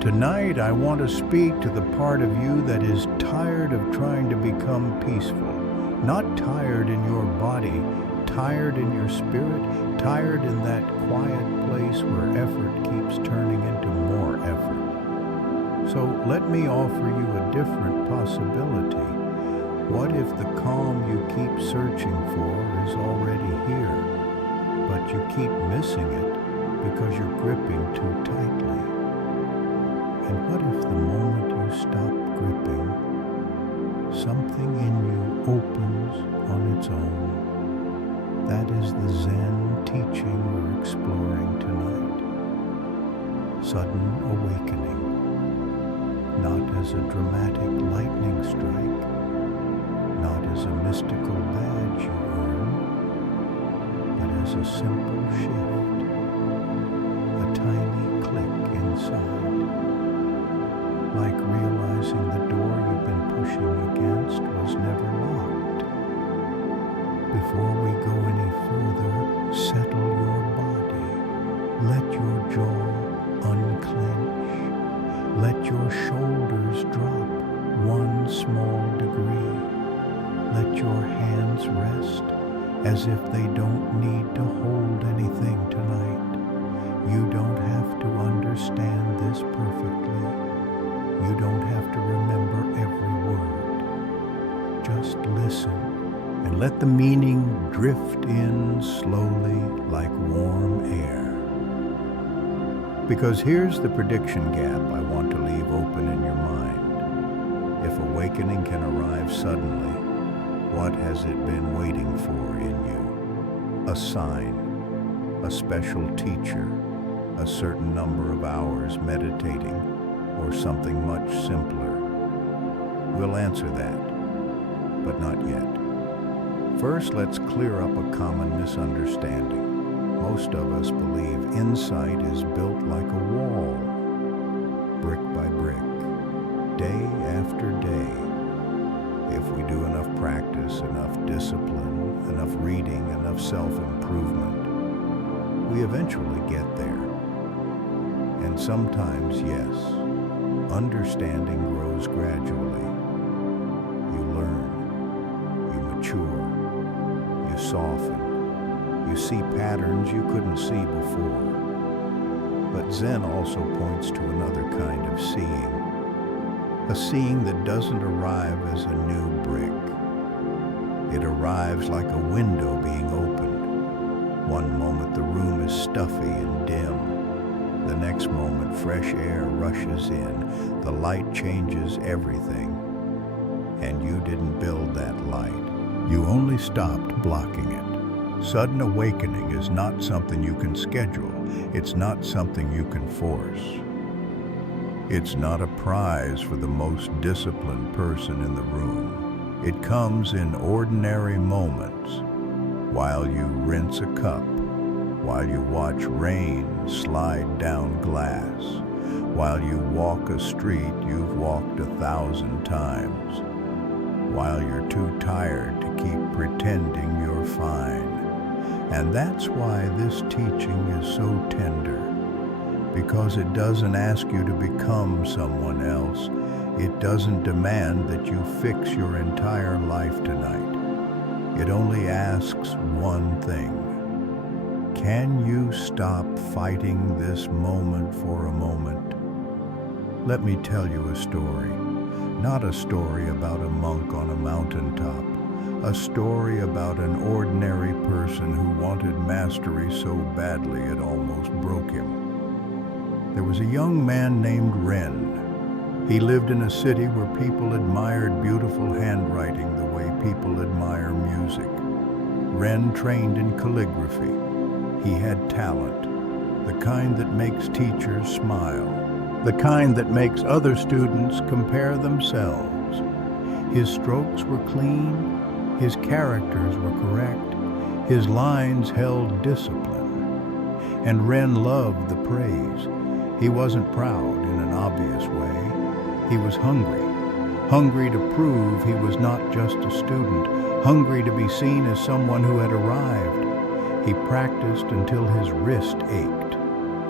Tonight, I want to speak to the part of you that is tired of trying to become peaceful. Not tired in your body, tired in your spirit, tired in that quiet place where effort keeps turning into more effort. So let me offer you a different possibility. What if the calm you keep searching for is already here, but you keep missing it because you're gripping too tightly? And what if the moment you stop gripping, something in you opens on its own? That is the Zen teaching we're exploring tonight. Sudden awakening, not as a dramatic lightning strike, not as a mystical badge you earn, but as a simple shift, a tiny click inside. Like realizing the door you've been pushing against was never locked. Before we go any further, settle your body. Let your jaw unclench. Let your shoulders drop one small degree. Let your hands rest as if they don't need to hold anything tonight. You don't have to understand this perfectly. You don't have to remember every word. Just listen and let the meaning drift in slowly like warm air. Because here's the prediction gap I want to leave open in your mind. If awakening can arrive suddenly, what has it been waiting for in you? A sign, a special teacher, a certain number of hours meditating, or something much simpler? We'll answer that, but not yet. First, let's clear up a common misunderstanding. Most of us believe insight is built like a wall, brick by brick, day after day. If we do enough practice, enough discipline, enough reading, enough self-improvement, we eventually get there. And sometimes, yes, understanding grows gradually. You learn, you mature, you soften, you see patterns you couldn't see before. But Zen also points to another kind of seeing, a seeing that doesn't arrive as a new brick. It arrives like a window being opened. One moment the room is stuffy and dim. The next moment, fresh air rushes in, the light changes everything, and you didn't build that light. You only stopped blocking it. Sudden awakening is not something you can schedule. It's not something you can force. It's not a prize for the most disciplined person in the room. It comes in ordinary moments, while you rinse a cup, while you watch rain slide down glass, while you walk a street you've walked 1,000 times, while you're too tired to keep pretending you're fine. And that's why this teaching is so tender, because it doesn't ask you to become someone else. It doesn't demand that you fix your entire life tonight. It only asks one thing. Can you stop fighting this moment for a moment? Let me tell you a story. Not a story about a monk on a mountaintop. A story about an ordinary person who wanted mastery so badly it almost broke him. There was a young man named Ren. He lived in a city where people admired beautiful handwriting the way people admire music. Ren trained in calligraphy. He had talent, the kind that makes teachers smile, the kind that makes other students compare themselves. His strokes were clean, his characters were correct, his lines held discipline. And Ren loved the praise. He wasn't proud in an obvious way. He was hungry to prove he was not just a student, hungry to be seen as someone who had arrived. He practiced until his wrist ached,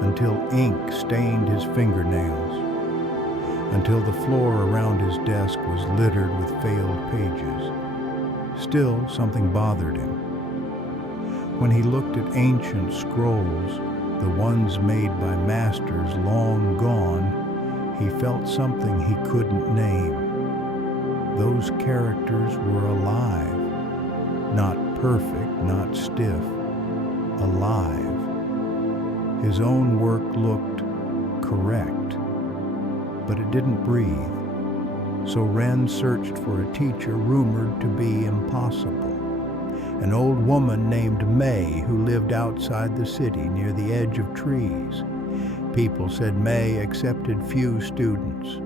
until ink stained his fingernails, until the floor around his desk was littered with failed pages. Still, something bothered him. When he looked at ancient scrolls, the ones made by masters long gone, he felt something he couldn't name. Those characters were alive, not perfect, not stiff, alive. His own work looked correct, but it didn't breathe. So Ren searched for a teacher rumored to be impossible. An old woman named May who lived outside the city near the edge of trees. People said May accepted few students,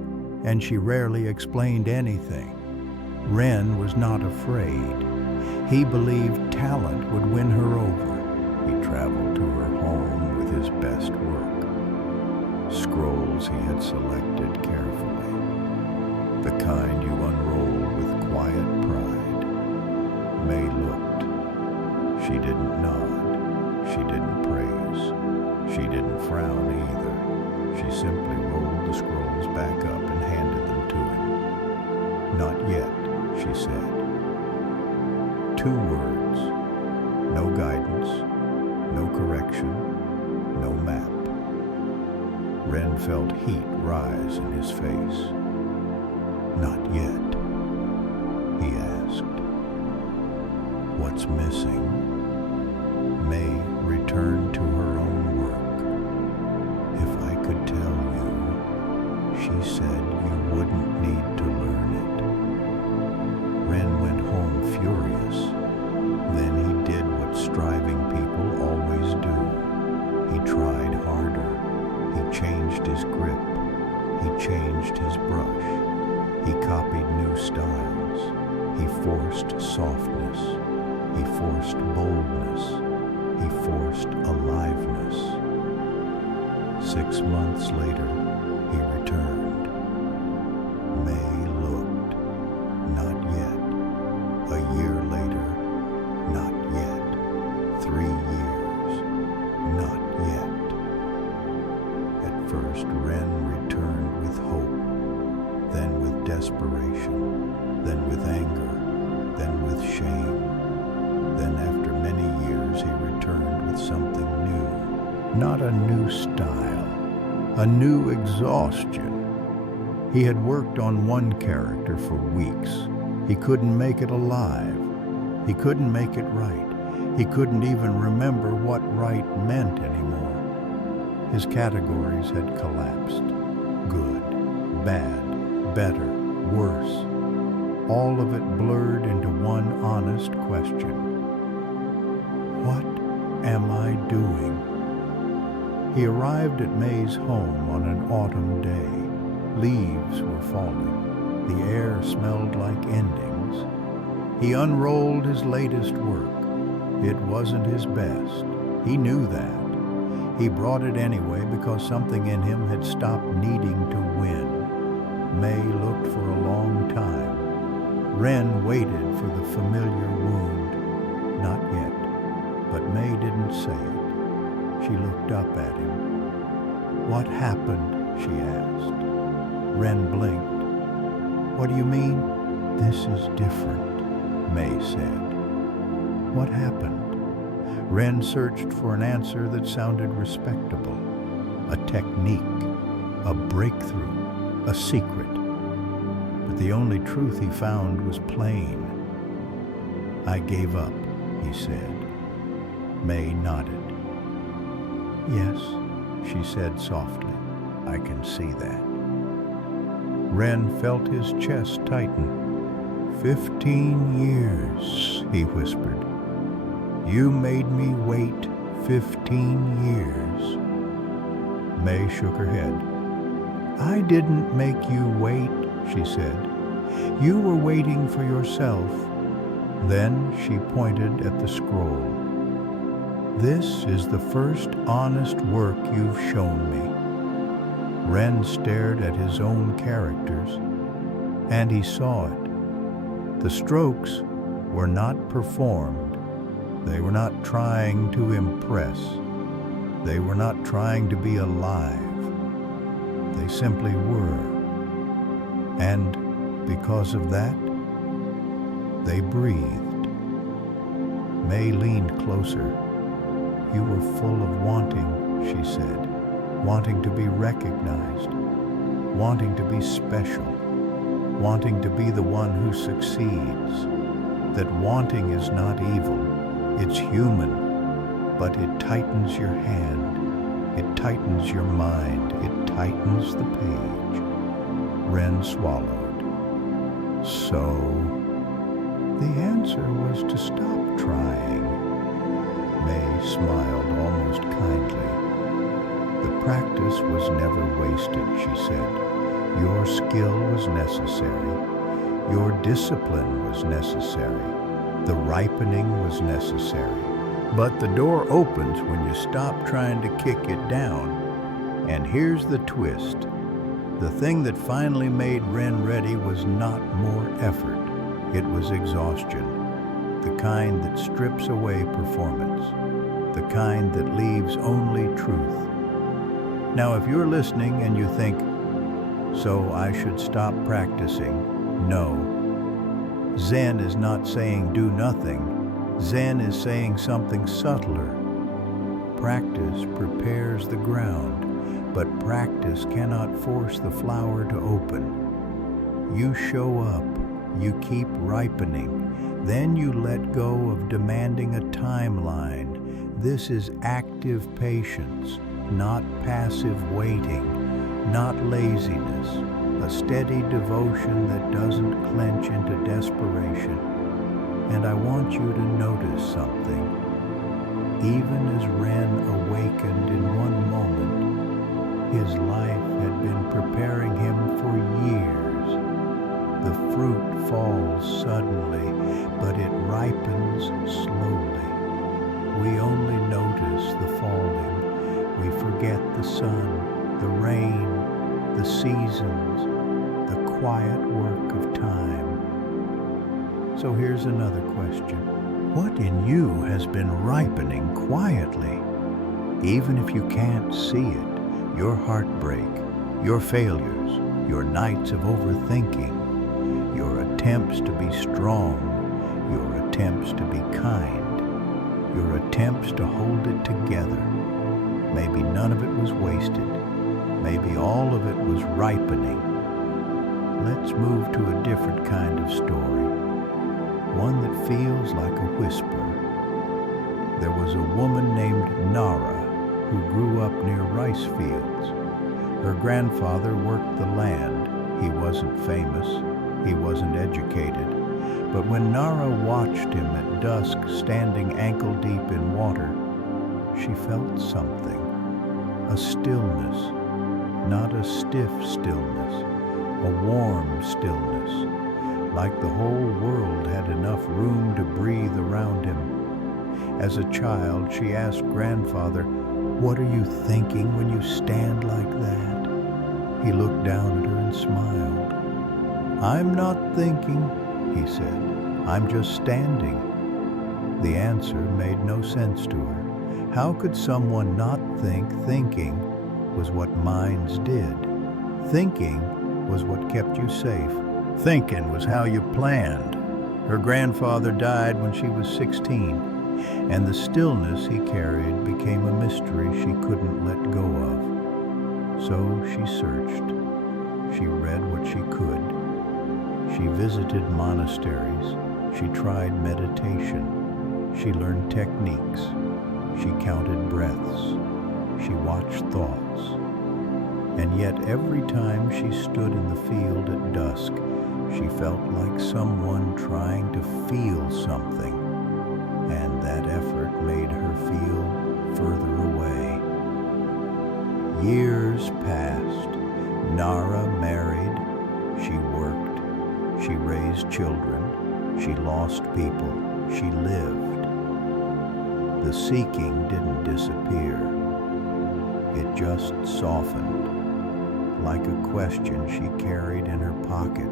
and she rarely explained anything. Ren was not afraid. He believed talent would win her over. He traveled to her home with his best work. Scrolls he had selected carefully, the kind you unroll with quiet pride. May looked. She didn't nod. She didn't praise. She didn't frown either. She simply rolled the scrolls back up and handed them to him. "Not yet," she said. 2 words. No guidance, no correction, no map. Ren felt heat rise in his face. "Not yet," he asked. "What's missing?" May returned to her own work. "If I could tell you," she said, "you wouldn't need to learn it." Ren went home furious. Then he did what striving people always do. He tried harder. He changed his grip. He changed his brush. He copied new styles. He forced softness. He forced boldness. He forced aliveness. 6 months later, he returned. May looked. Not yet. A year later, not yet. 3 years, not yet. At first, Ren returned with hope, then with desperation, then with anger, then with shame. Then after many years, he returned with something new. Not a new style, a new exhaustion. He had worked on one character for weeks. He couldn't make it alive. He couldn't make it right. He couldn't even remember what right meant anymore. His categories had collapsed. Good, bad, better, worse. All of it blurred into one honest question. What am I doing? He arrived at May's home on an autumn day. Leaves were falling. The air smelled like endings. He unrolled his latest work. It wasn't his best. He knew that. He brought it anyway because something in him had stopped needing to win. May looked for a long time. Ren waited for the familiar wound. Not yet. But May didn't say it. She looked up at him. "What happened?" she asked. Ren blinked. "What do you mean?" "This is different," May said. "What happened?" Ren searched for an answer that sounded respectable. A technique, a breakthrough, a secret. But the only truth he found was plain. "I gave up," he said. May nodded. "Yes," she said softly. "I can see that." Ren felt his chest tighten. 15 years, he whispered. "You made me wait 15 years." May shook her head. "I didn't make you wait," she said. "You were waiting for yourself." Then she pointed at the scroll. "This is the first honest work you've shown me." Ren stared at his own characters, and he saw it. The strokes were not performed. They were not trying to impress. They were not trying to be alive. They simply were. And because of that, they breathed. May leaned closer. "You were full of wanting," she said, "wanting to be recognized, wanting to be special, wanting to be the one who succeeds. That wanting is not evil, it's human, but it tightens your hand, it tightens your mind, it tightens the page." Ren swallowed. "So, the answer was to stop trying." May smiled almost kindly. "The practice was never wasted," she said. "Your skill was necessary. Your discipline was necessary. The ripening was necessary. But the door opens when you stop trying to kick it down. And here's the twist. The thing that finally made Ren ready was not more effort. It was exhaustion. The kind that strips away performance. The kind that leaves only truth. Now, if you're listening and you think, "So I should stop practicing," no. Zen is not saying do nothing. Zen is saying something subtler. Practice prepares the ground, but practice cannot force the flower to open. You show up, you keep ripening, then you let go of demanding a timeline. This is active patience, not passive waiting, not laziness, a steady devotion that doesn't clench into desperation. And I want you to notice something. Even as Ren awakened in one moment, his life had been preparing him for years. The fruit falls suddenly, but it ripens slowly. We only notice the falling. We forget the sun, the rain, the seasons, the quiet work of time. So here's another question. What in you has been ripening quietly? Even if you can't see it, your heartbreak, your failures, your nights of overthinking, your attempts to be strong, your attempts to be kind, your attempts to hold it together. Maybe none of it was wasted. Maybe all of it was ripening. Let's move to a different kind of story. One that feels like a whisper. There was a woman named Nara who grew up near rice fields. Her grandfather worked the land. He wasn't famous. He wasn't educated. But when Nara watched him at dusk standing ankle-deep in water, she felt something. A stillness, not a stiff stillness, a warm stillness, like the whole world had enough room to breathe around him. As a child, she asked grandfather, "What are you thinking when you stand like that?" He looked down at her and smiled. "I'm not thinking," he said. "I'm just standing." The answer made no sense to her. How could someone not think thinking was what minds did? Thinking was what kept you safe. Thinking was how you planned. Her grandfather died when she was 16, and the stillness he carried became a mystery she couldn't let go of. So she searched. She read what she could. She visited monasteries. She tried meditation. She learned techniques. She counted breaths. She watched thoughts. And yet every time she stood in the field at dusk, she felt like someone trying to feel something, and that effort made her feel further away. Years passed. Nara married. She worked. She raised children. She lost people. She lived. The seeking didn't disappear. It just softened, like a question she carried in her pocket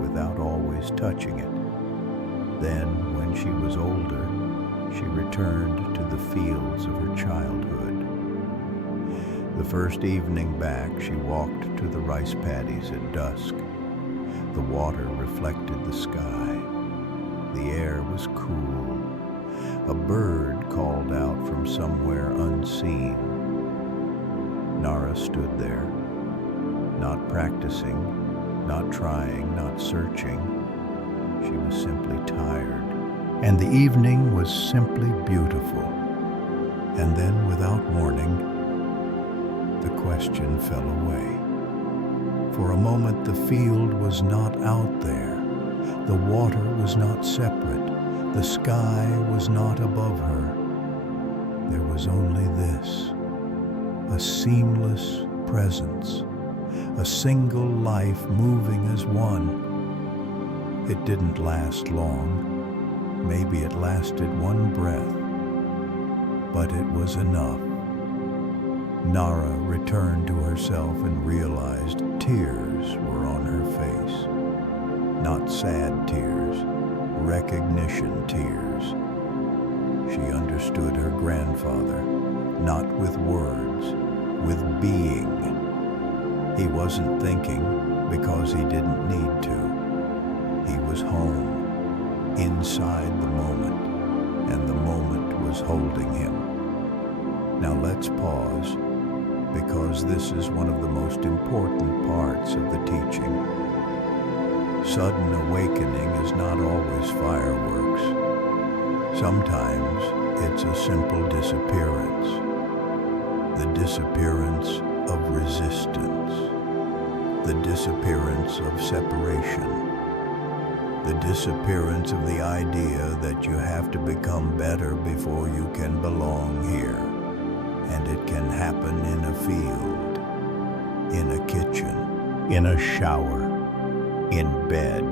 without always touching it. Then, when she was older, she returned to the fields of her childhood. The first evening back, she walked to the rice paddies at dusk. The water reflected the sky. The air was cool. A bird called out from somewhere unseen. Nara stood there, not practicing, not trying, not searching. She was simply tired. And the evening was simply beautiful. And then, without warning, the question fell away. For a moment, the field was not out there. The water was not separate. The sky was not above her. There was only this, a seamless presence, a single life moving as one. It didn't last long. Maybe it lasted one breath, but it was enough. Nara returned to herself and realized tears were on her face. Not sad tears, recognition tears. She understood her grandfather, not with words, with being. He wasn't thinking because he didn't need to. He was home, inside the moment, and the moment was holding him. Now let's pause, because this is one of the most important parts of the teaching. Sudden awakening is not always fireworks. Sometimes it's a simple disappearance. The disappearance of resistance. The disappearance of separation. The disappearance of the idea that you have to become better before you can belong here. And it can happen in a field, in a kitchen, in a shower, in bed,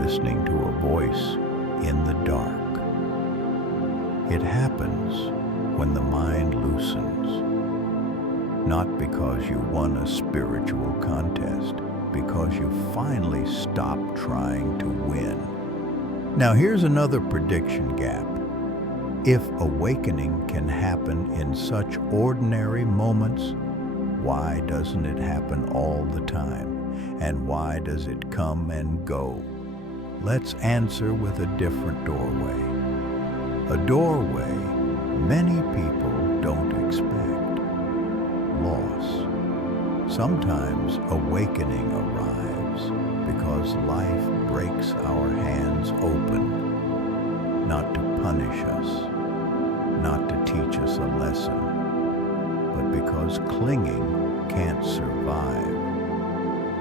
listening to a voice in the dark. It happens when the mind loosens, not because you won a spiritual contest, because you finally stopped trying to win. Now here's another prediction gap. If awakening can happen in such ordinary moments, why doesn't it happen all the time? And why does it come and go? Let's answer with a different doorway. A doorway many people don't expect. Loss. Sometimes awakening arrives because life breaks our hands open, not to punish us, not to teach us a lesson, but because clinging can't survive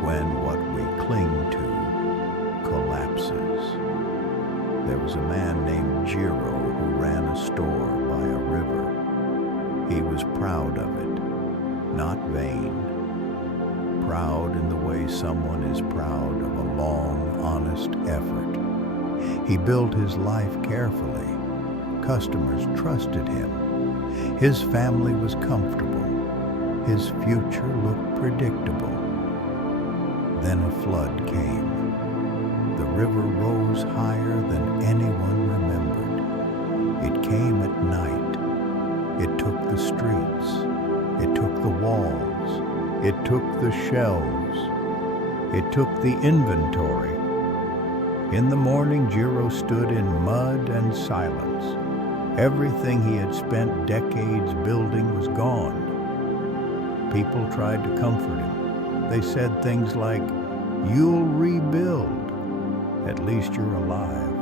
when what we cling to collapses. There was a man named Jiro who ran a store by a river. He was proud of it, not vain. Proud in the way someone is proud of a long, honest effort. He built his life carefully. Customers trusted him. His family was comfortable. His future looked predictable. Then a flood came. The river rose higher than anyone remembered. It came at night. It took the streets. It took the walls. It took the shelves. It took the inventory. In the morning, Jiro stood in mud and silence. Everything he had spent decades building was gone. People tried to comfort him. They said things like, "You'll rebuild. At least you're alive.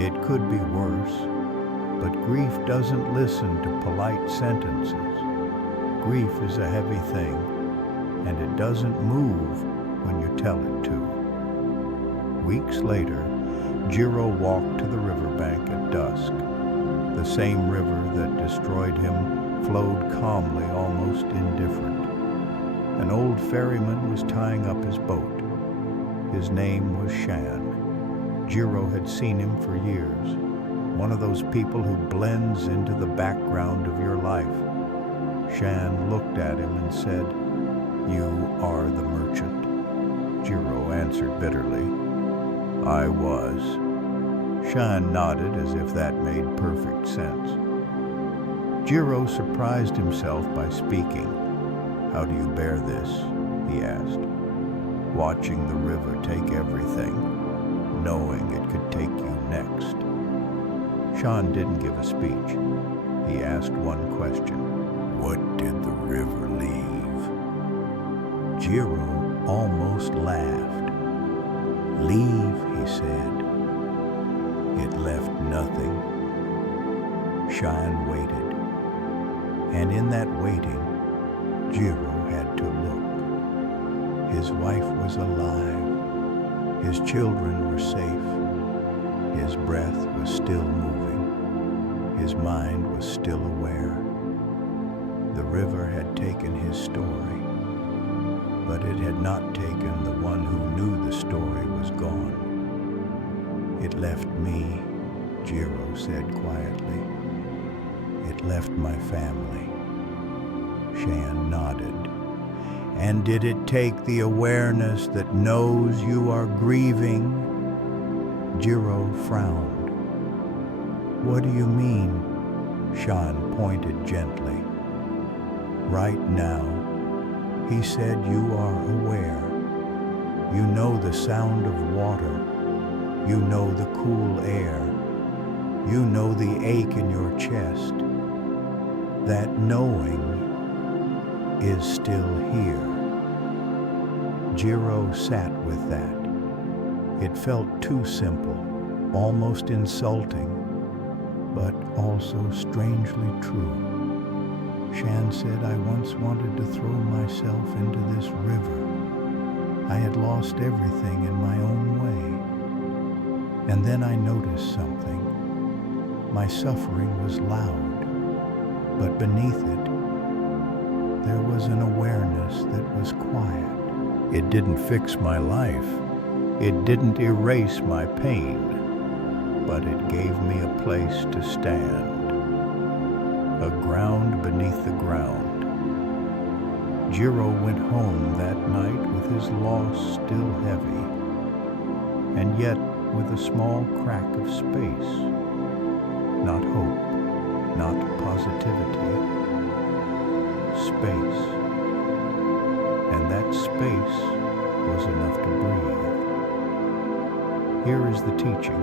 It could be worse." But grief doesn't listen to polite sentences. Grief is a heavy thing, and it doesn't move when you tell it to. Weeks later, Jiro walked to the riverbank at dusk. The same river that destroyed him flowed calmly, almost indifferent. An old ferryman was tying up his boat. His name was Shan. Jiro had seen him for years. One of those people who blends into the background of your life. Shan looked at him and said, "You are the merchant." Jiro answered bitterly, "I was." Shan nodded as if that made perfect sense. Jiro surprised himself by speaking. "How do you bear this?" he asked. watching the river take everything, knowing it could take you next. Sean didn't give a speech. He asked one question. What did the river leave? Jiro almost laughed. Leave, he said. It left nothing. Sean waited. And in that waiting, Jiro had to look. His wife was alive. His children were safe. His breath was still moving. His mind was still aware. The river had taken his story, but it had not taken the one who knew the story was gone. It left me, Jiro said quietly. It left my family. Shan nodded. And did it take the awareness that knows you are grieving? Jiro frowned. What do you mean? Shan pointed gently. Right now, he said, you are aware. You know the sound of water. You know the cool air. You know the ache in your chest. That knowing is still here. Jiro sat with that. It felt too simple, almost insulting, but also strangely true. Shan said, I once wanted to throw myself into this river. I had lost everything in my own way. And then I noticed something. My suffering was loud, but beneath it, there was an awareness that was quiet. It didn't fix my life. It didn't erase my pain, but it gave me a place to stand, a ground beneath the ground. Jiro went home that night with his loss still heavy, and yet with a small crack of space. Not hope, not positivity, space. And that space was enough to breathe. Here is the teaching.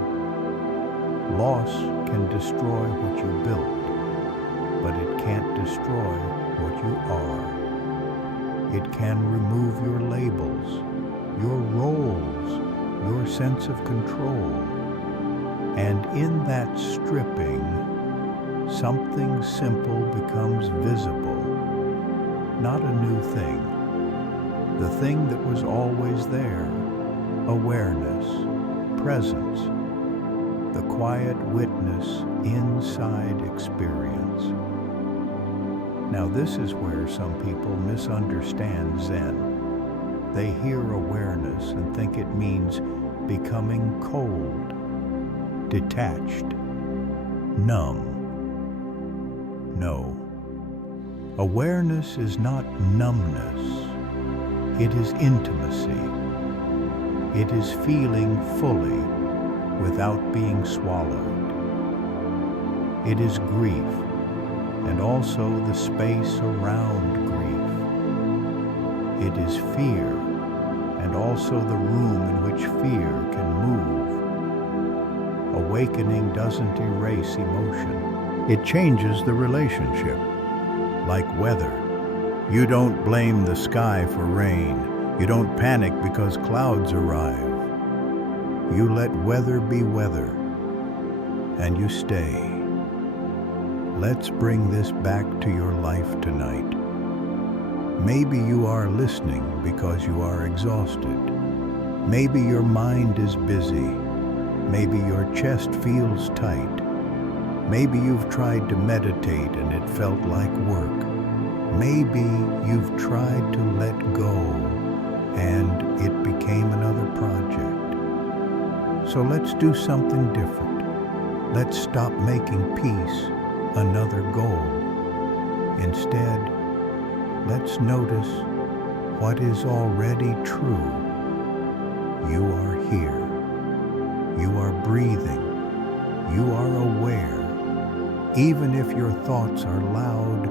Loss can destroy what you built, but it can't destroy what you are. It can remove your labels, your roles, your sense of control. And in that stripping, something simple becomes visible. Not a new thing. The thing that was always there. Awareness, presence, the quiet witness inside experience. Now this is where some people misunderstand Zen. They hear awareness and think it means becoming cold, detached, numb. No. Awareness is not numbness. It is intimacy. It is feeling fully without being swallowed. It is grief, and also the space around grief. It is fear, and also the room in which fear can move. Awakening doesn't erase emotion. It changes the relationship. Like weather. You don't blame the sky for rain. You don't panic because clouds arrive. You let weather be weather, and you stay. Let's bring this back to your life tonight. Maybe you are listening because you are exhausted. Maybe your mind is busy. Maybe your chest feels tight. Maybe you've tried to meditate and it felt like work. Maybe you've tried to let go and it became another project. So let's do something different. Let's stop making peace another goal. Instead, let's notice what is already true. You are here. You are breathing. You are aware. Even if your thoughts are loud,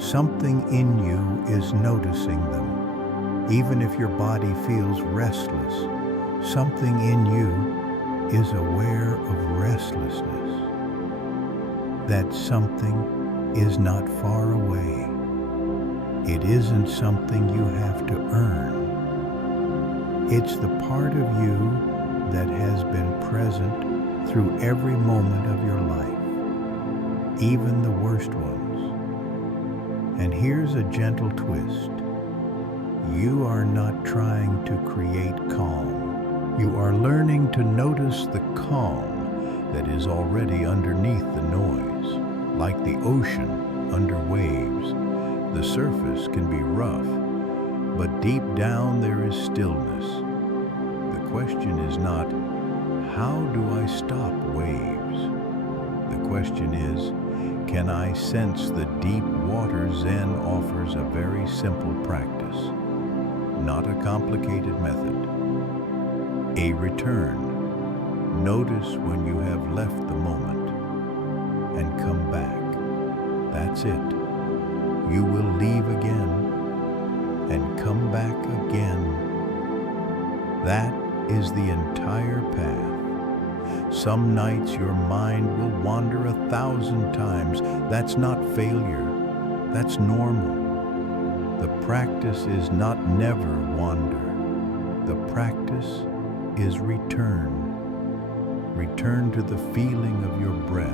something in you is noticing them. Even if your body feels restless, something in you is aware of restlessness. That something is not far away. It isn't something you have to earn. It's the part of you that has been present through every moment of your life, even the worst ones. And here's a gentle twist. You are not trying to create calm. You are learning to notice the calm that is already underneath the noise. Like the ocean under waves, the surface can be rough, but deep down there is stillness. The question is not, how do I stop waves? The question is, can I sense the deep water? Zen offers a very simple practice, not a complicated method. A return. Notice when you have left the moment and come back. That's it. You will leave again and come back again. That is the entire path. Some nights your mind will wander 1,000 times. That's not failure. That's normal. The practice is not never wander. The practice is return. Return to the feeling of your breath.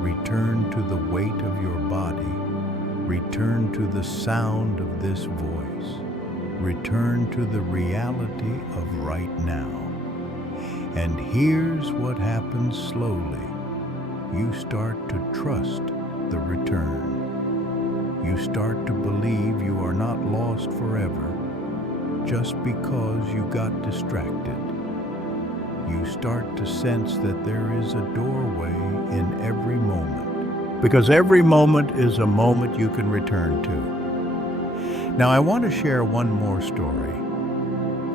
Return to the weight of your body. Return to the sound of this voice. Return to the reality of right now. And here's what happens slowly. You start to trust the return. You start to believe you are not lost forever just because you got distracted. You start to sense that there is a doorway in every moment, because every moment is a moment you can return to. Now I want to share one more story,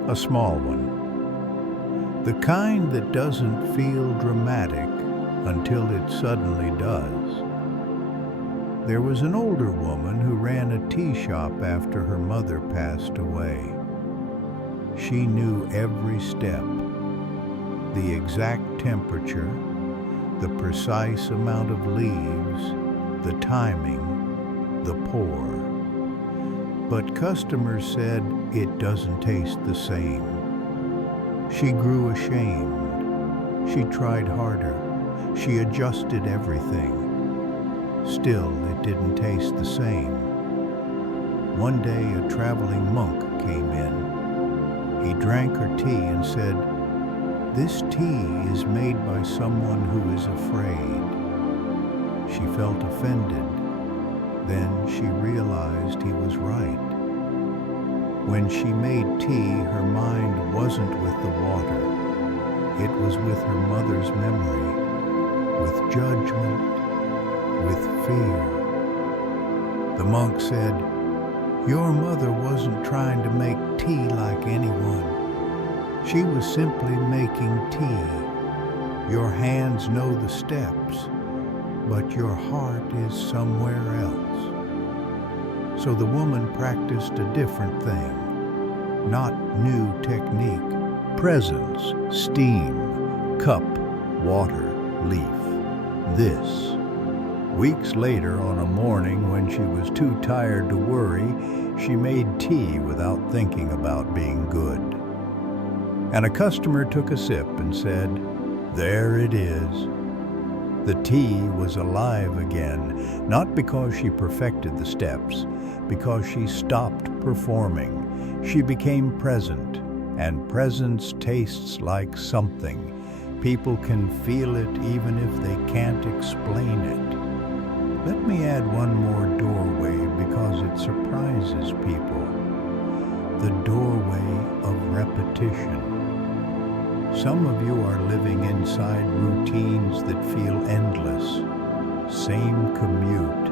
a small one, the kind that doesn't feel dramatic until it suddenly does. There was an older woman who ran a tea shop after her mother passed away. She knew every step, the exact temperature, the precise amount of leaves, the timing, the pour. But customers said it doesn't taste the same. She grew ashamed. She tried harder. She adjusted everything. Still, it didn't taste the same. One day, a traveling monk came in. He drank her tea and said, "This tea is made by someone who is afraid." She felt offended. Then she realized he was right. When she made tea, her mind wasn't with the water. It was with her mother's memory, with judgment, with fear. The monk said, "Your mother wasn't trying to make tea like anyone. She was simply making tea. Your hands know the steps, but your heart is somewhere else." So the woman practiced a different thing, not new technique. Presence, steam, cup, water, leaf. This. Weeks later, on a morning when she was too tired to worry, she made tea without thinking about being good. And a customer took a sip and said, "There it is." The tea was alive again, not because she perfected the steps, because she stopped performing. She became present, and presence tastes like something. People can feel it even if they can't explain it. Let me add one more doorway because it surprises people. The doorway of repetition. Some of you are living inside routines that feel endless. Same commute,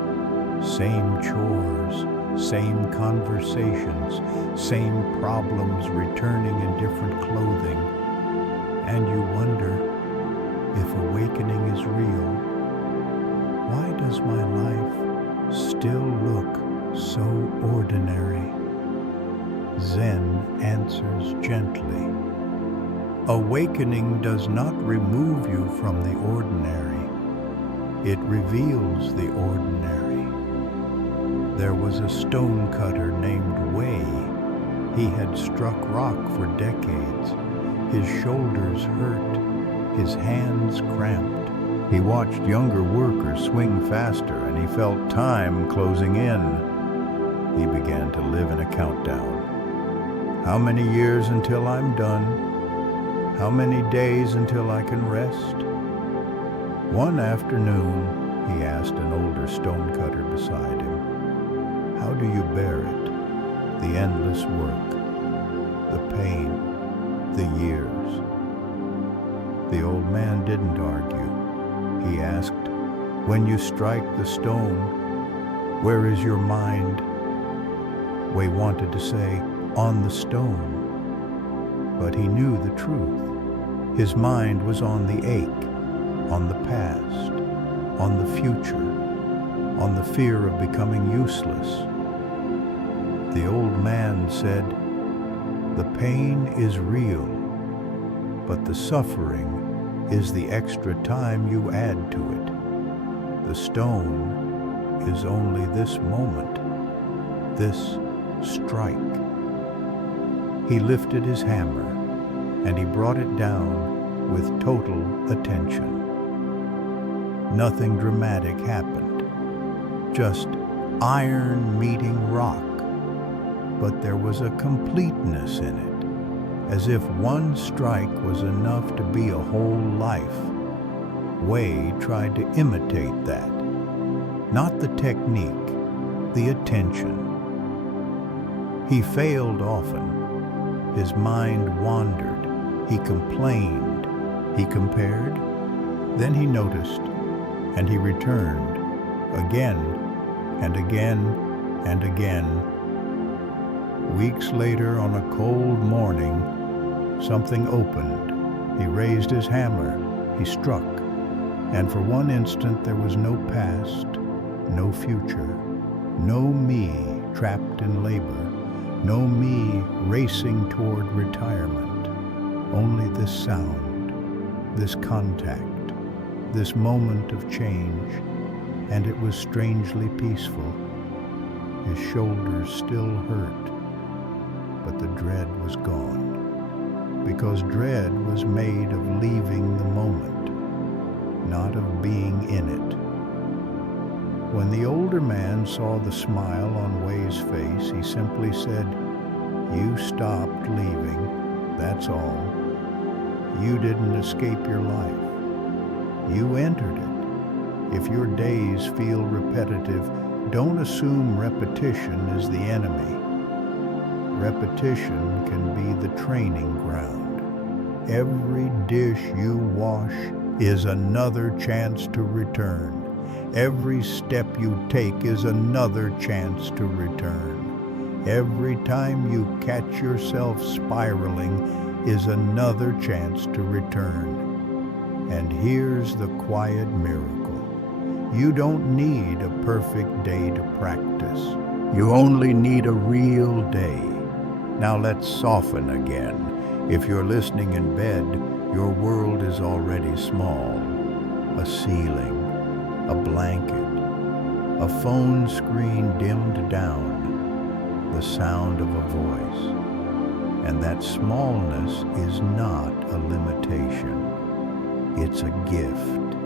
same chores, same conversations, same problems returning in different clothing. And you wonder if awakening is real. Why does my life still look so ordinary? Zen answers gently. Awakening does not remove you from the ordinary. It reveals the ordinary. There was a stonecutter named Wei. He had struck rock for decades. His shoulders hurt, his hands cramped. He watched younger workers swing faster, and he felt time closing in. He began to live in a countdown. How many years until I'm done? How many days until I can rest? One afternoon, he asked an older stonecutter beside him, "How do you bear it? The endless work, the pain, the years?" The old man didn't argue. He asked, "When you strike the stone, where is your mind?" Wei wanted to say, "On the stone," but he knew the truth. His mind was on the ache, on the past, on the future, on the fear of becoming useless. The old man said, "The pain is real, but the suffering is the extra time you add to it. The stone is only this moment, this strike." He lifted his hammer, and he brought it down with total attention. Nothing dramatic happened, just iron meeting rock, but there was a completeness in it, as if one strike was enough to be a whole life. Wei tried to imitate that, not the technique, the attention. He failed often. His mind wandered. He complained. He compared. Then he noticed, and he returned again and again and again. Weeks later, on a cold morning, something opened. He raised his hammer. He struck. And for one instant there was no past, no future, no me trapped in labor, no me racing toward retirement. Only this sound, this contact, this moment of change, and it was strangely peaceful. His shoulders still hurt, but the dread was gone, because dread was made of leaving the moment, not of being in it. When the older man saw the smile on Wei's face, he simply said, "You stopped leaving, that's all. You didn't escape your life. You entered it. If your days feel repetitive, don't assume repetition is the enemy. Repetition can be the training ground. Every dish you wash is another chance to return. Every step you take is another chance to return. Every time you catch yourself spiraling is another chance to return. And here's the quiet miracle. You don't need a perfect day to practice. You only need a real day. Now let's soften again. If you're listening in bed, your world is already small. A ceiling, a blanket, a phone screen dimmed down, the sound of a voice. And that smallness is not a limitation. It's a gift.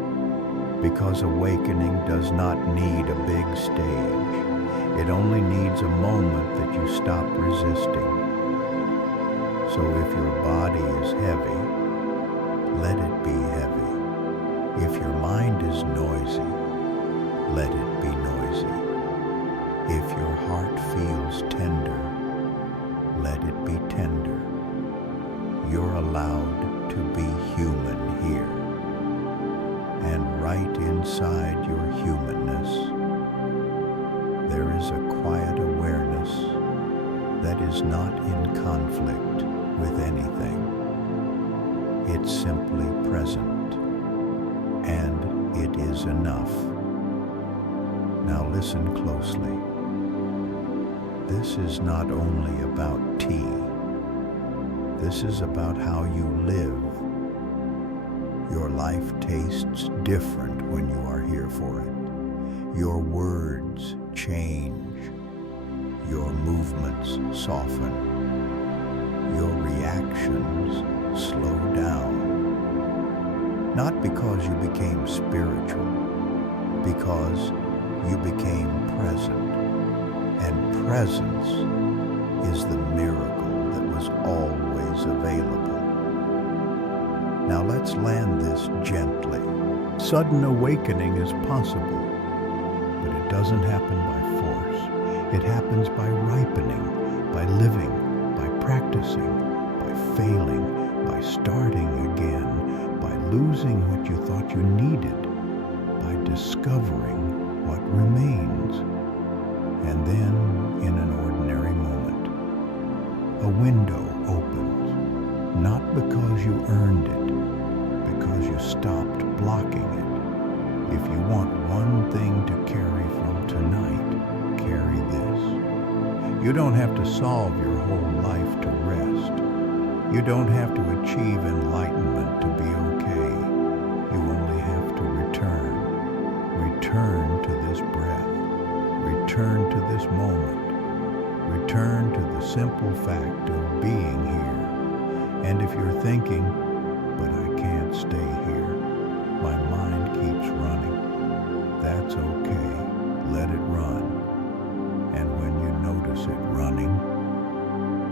Because awakening does not need a big stage. It only needs a moment that you stop resisting. So if your body is heavy, let it be heavy. If your mind is noisy, let it be noisy. If your heart feels tender, let it be tender. You're allowed to be human here. And right inside your humanness, there is a quiet awareness that is not in conflict with anything. It's simply present, and it is enough. Now listen closely. This is not only about tea. This is about how you live. Your life tastes different when you are here for it. Your words change. Your movements soften. Your reactions slow down. Not because you became spiritual, because you became present. And presence is the miracle that was always available. Now let's land this gently. Sudden awakening is possible, but it doesn't happen by force. It happens by ripening, by living, by practicing, by failing, by starting again, by losing what you thought you needed, by discovering what remains. And then, in an ordinary moment, a window opens, not because you earned it, because you stopped blocking it. If you want one thing to carry from tonight, carry this. You don't have to solve your whole life to rest. You don't have to achieve enlightenment to be okay. You only have to return. Return to this breath. Return to this moment. Return to the simple fact of being here. And if you're thinking, but I can't stay here, my mind keeps running, that's okay. Let it run. And when you notice it running,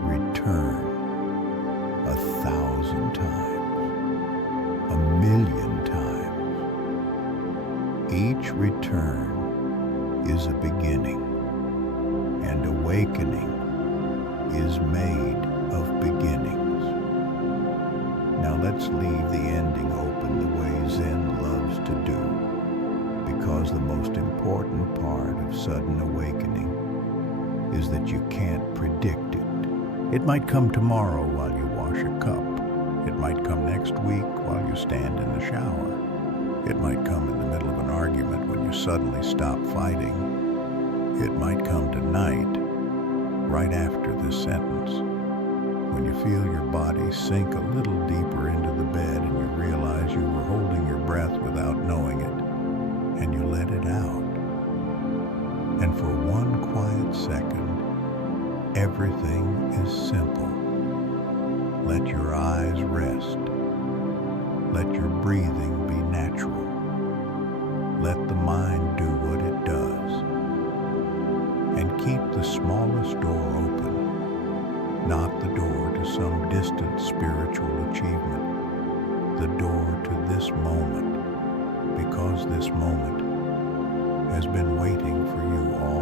return 1,000 times, 1,000,000 times. Each return is a beginning, and awakening is made of beginnings. Now let's leave the ending open the way Zen loves to do, because the most important part of sudden awakening is that you can't predict it. It might come tomorrow while you wash a cup. It might come next week while you stand in the shower. It might come in the middle of an argument when you suddenly stop fighting. It might come tonight, right after this sentence, when you feel your body sink a little deeper into the bed and you realize you were holding your breath without knowing it, and you let it out. And for one quiet second, everything is simple. Let your eyes rest. Let your breathing be natural. Let the mind do what it does. And keep the smallest door open, not the door to some distant spiritual achievement, the door to this moment, because this moment has been waiting for you all